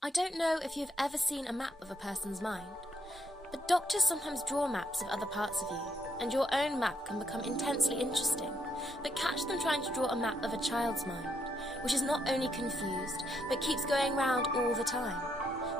I don't know if you've ever seen a map of a person's mind, but doctors sometimes draw maps of other parts of you, and your own map can become intensely interesting, but catch them trying to draw a map of a child's mind, which is not only confused, but keeps going round all the time.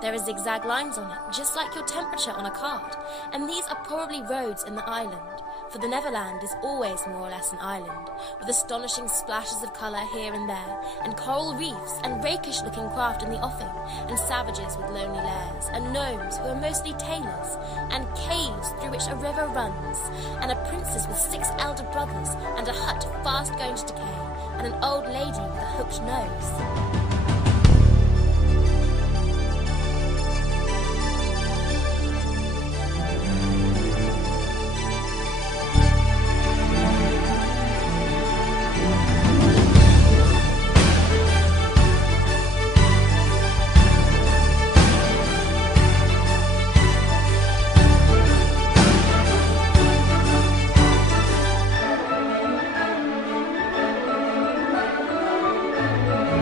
There are zigzag lines on it, just like your temperature on a card, and these are probably roads in the island, for the Neverland is always more or less an island, with astonishing splashes of colour here and there, and coral reefs, and rakish-looking craft in the offing, and savages with lonely lairs, and gnomes who are mostly tailors, and caves through which a river runs, and a princess with 6 elder brothers, and a hut fast going to decay, and an old lady with a hooked nose.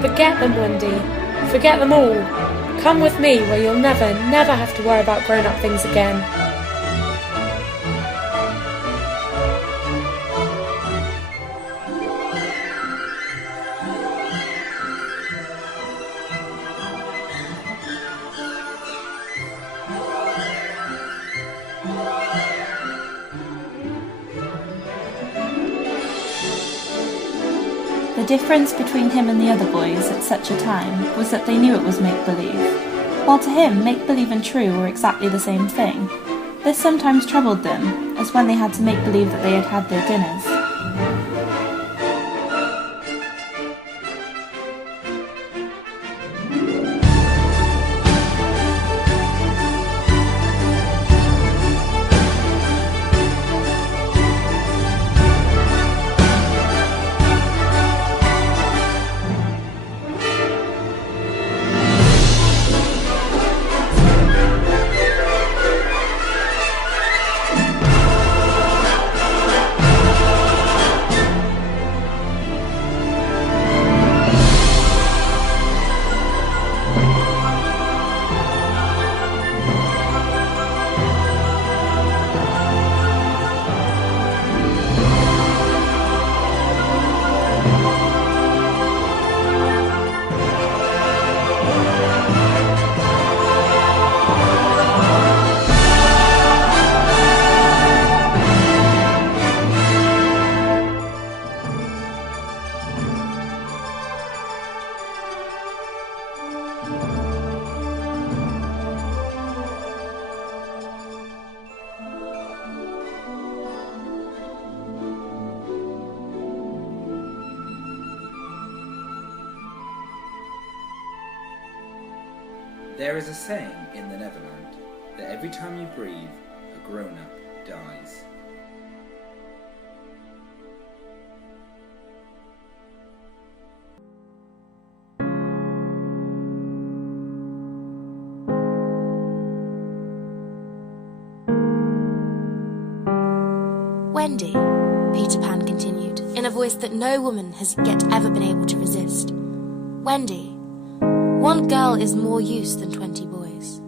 Forget them, Wendy. Forget them all. Come with me where you'll never have to worry about grown-up things again. The difference between him and the other boys at such a time was that they knew it was make-believe, while to him make-believe and true were exactly the same thing. This sometimes troubled them, as when they had to make believe that they had had their dinners. There is a saying in the Neverland that every time you breathe, a grown-up dies. Wendy, Peter Pan continued, in a voice that no woman has yet ever been able to resist. Wendy, one girl is more use than 20 boys.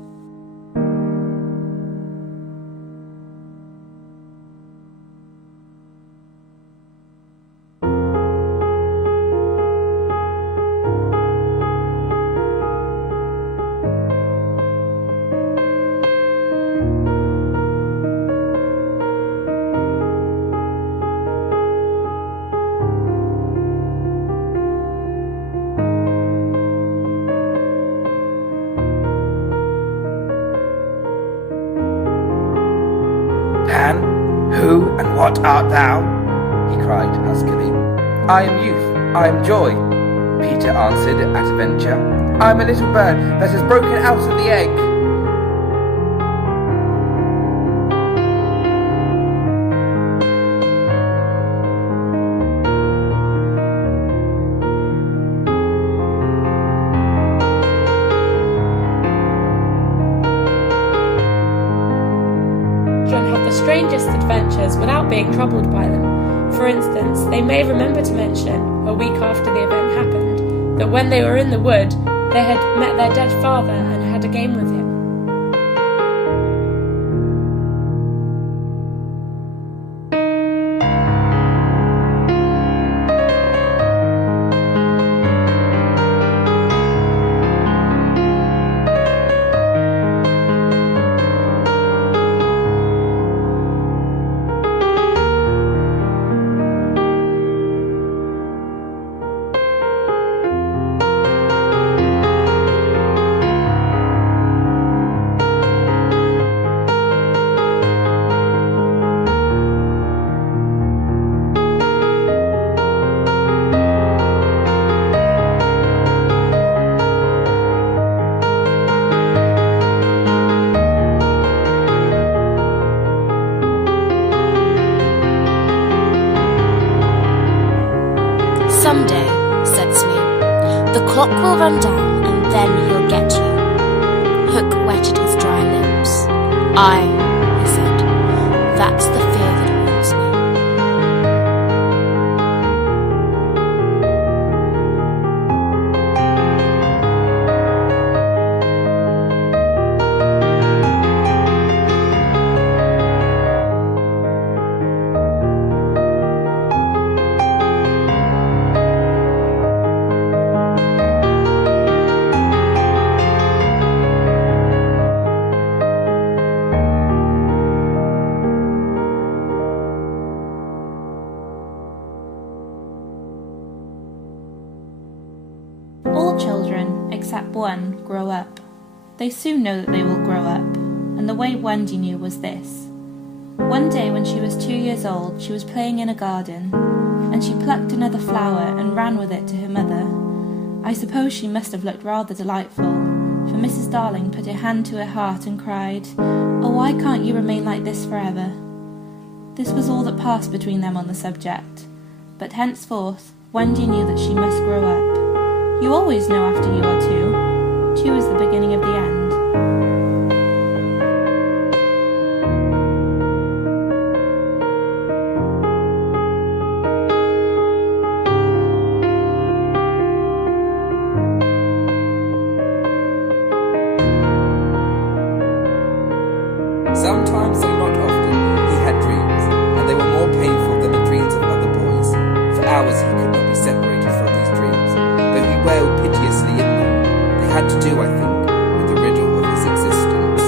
Pan, who and what art thou? He cried huskily. I am youth, I am joy, Peter answered at a venture. I am a little bird that has broken out of the egg. Have the strangest adventures without being troubled by them. For instance, they may remember to mention, a week after the event happened, that when they were in the wood, They had met their dead father and had a game with him. Someday, said Smee, the clock will run down and then he'll get you. Hook wetted his dry lips. Aye, he said, that's the fear that haunts me. All children, except one, grow up. They soon know that they will grow up, and the way Wendy knew was this. One day when she was 2 years old, she was playing in a garden, and she plucked another flower and ran with it to her mother. I suppose she must have looked rather delightful, for Mrs. Darling put her hand to her heart and cried, "Oh, why can't you remain like this forever?" This was all that passed between them on the subject, but henceforth Wendy knew that she must grow up. You always know after you are 2. 2 is the beginning of the end. Sometimes, though not often, he had dreams, and they were more painful than the dreams of other boys. For hours he could not be separated from these dreams, though he wailed piteously in them. They had to do, I think, with the riddle of his existence.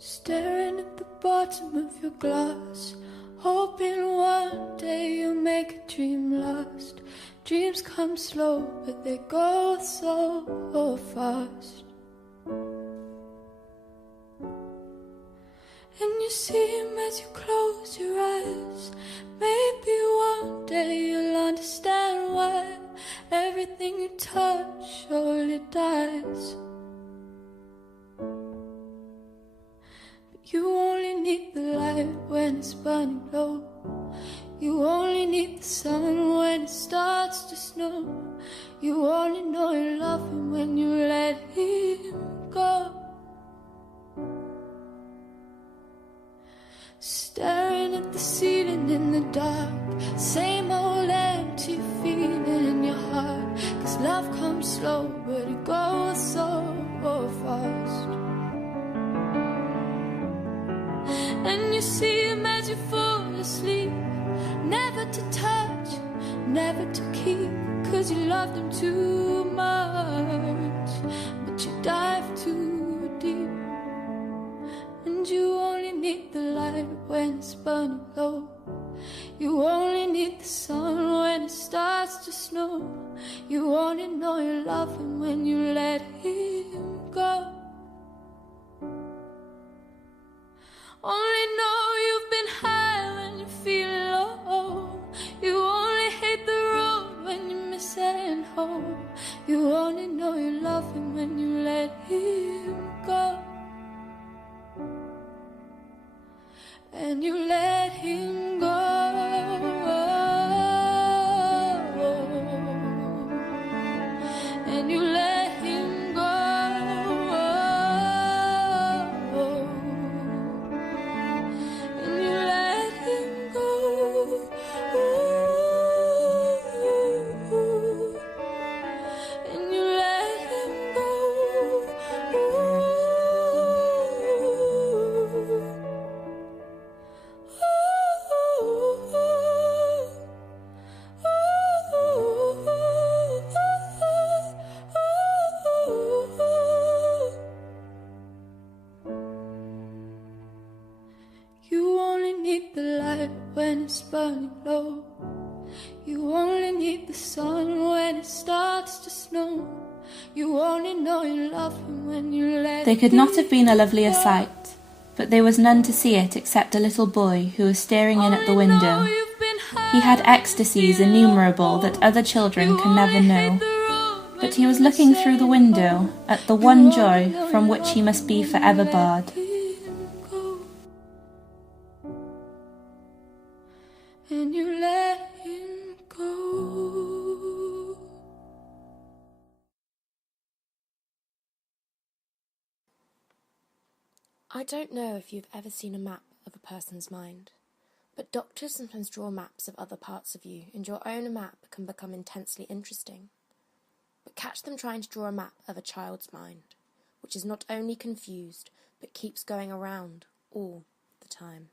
Staring at the bottom of your glass, hoping one day you'll make a dream last. Dreams come slow, but they go so fast. And you see him as you close your eyes. Maybe one day you'll understand why everything you touch surely dies. You only need the light when it's burning low. You only need the sun when it starts to snow. You only know you love him when you let him go. Staring at the ceiling in the dark, same old empty feeling in your heart. 'Cause love comes slow but it goes so fast. And you see him as you fall asleep, never to touch, never to keep. 'Cause you loved him too much, but you dive too deep. And you only need the light when it's burning low. You only need the sun when it starts to snow. You only know you love him when you let him go. Only know you've been high when you're feeling low. You only hate the road when you're missing home. You only know you love him when you let him go. And you let him go. And you let him go. And you let him go. And you let him go. You only need the light when it's burning low. You only need the sun when it starts to snow. You only know you love him when you let They could not have been a lovelier sight, but there was none to see it except a little boy who was staring in at the window. He had ecstasies innumerable that other children can never know, but he was looking through the window at the one joy from which he must be forever barred. And you let him go. I don't know if you've ever seen a map of a person's mind, but doctors sometimes draw maps of other parts of you, and your own map can become intensely interesting. But catch them trying to draw a map of a child's mind, which is not only confused, but keeps going around all the time.